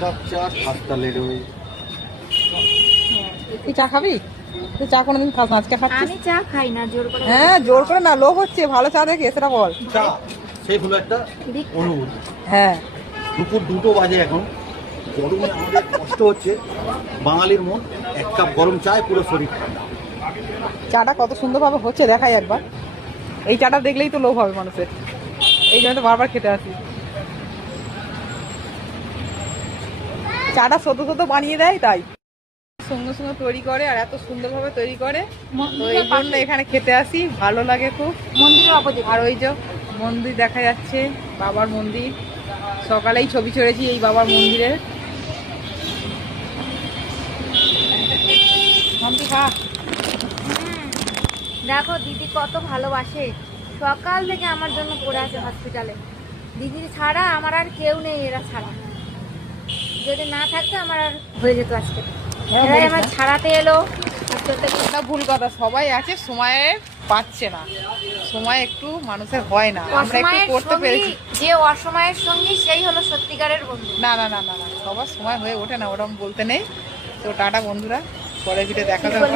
Cup চা খাস্তা late হয়ে। তুই চা খাবি? তুই চা কোনোদিন খাস না, আজকে খাচ্ছিস? আমি চা খাই না, জোর করে। হ্যাঁ, জোর করে না, লোভ হচ্ছে। ভালো চা দেখে সেটা বল। চা সেই হলো একটা অনুভূতি। হ্যাঁ, দুপুর 2টো বাজে এখন, গরমে আমাদের কষ্ট হচ্ছে। বাঙালির মন, 1 কাপ গরম চায় পুরো শরীর ঠান্ডা। চাটা কত সুন্দরভাবে হচ্ছে দেখাই একবার। এই চাটা দেখলেই তো লোভ হবে মানুষের, এই জন্য তো বারবার খেতে আসি। চাটা সদ্য সদ্য বানিয়ে দেয়, তাই সঙ্গে সঙ্গে তৈরি করে আর এত সুন্দরভাবে তৈরি করে, তো এই জন্য এখানে খেতে আসি, ভালো লাগে খুব। মন্দিরের অপোজিট। আর ওই যে মন্দির দেখা যাচ্ছে, বাবার মন্দির। সকালেই ছবি ছেড়েছি এই বাবার মন্দিরের। মাম্পি খা। দেখো দিদি কত ভালোবাসে, সকাল থেকে আমার জন্য পড়ে আছে হসপিটালে। দিদির ছাড়া আমার আর কেউ নেই, এরা ছাড়া। যদি না থাকতো আমার আর হয়ে যেত আজকে। এরাই আমার ছাড়াতে এলো। এটা ভুল কথা, সবাই আছে, সময়ে পাচ্ছে না, সময় একটু মানুষের হয় না, আমরা একটু অসময়ের করতে পেরেছি। সঙ্গী, যে অসময়ের সঙ্গী সেই হলো সত্যিকারের বন্ধু। না না না না না, সবার সময় হয়ে ওঠে না, ওরকম বলতে নেই। তো টাটা বন্ধুরা, পরের ভিডিও দেখা যাবে।